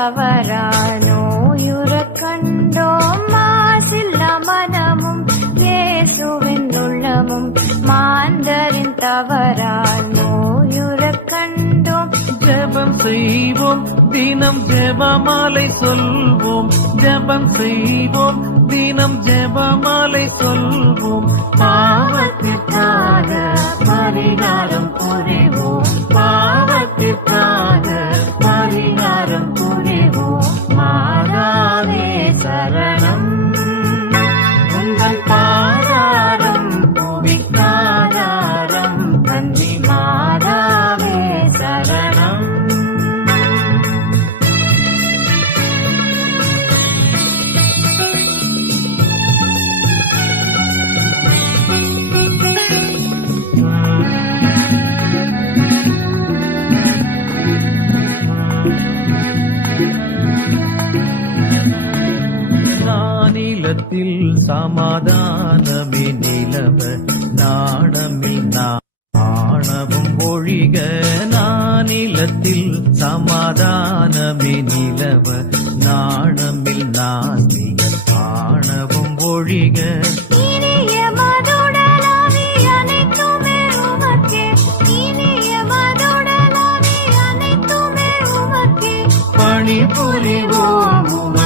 தவறானோயுற கண்டோம் மாசில்ல மனமும் இயேசுவின் உள்ளமும் மாந்தரின் தவறானோயுற கண்டோம். ஜபம் செய்வோம் தினம் ஜபமாலை சொல்வோம். ஜபம் செய்வோம் தினம் ஜபமாலை சொல்வோம். பாவத்திற்காக பரிகாரம் புரிவோம். உலகத்தில் சமாதானமே நிலவ நாடமில் நாணவும் ஒழிக நானிலத்தில் சமாதானமே நிலவ நாணமில் நானிய ஆணவும் ஒழிக. பணி புரிவோம்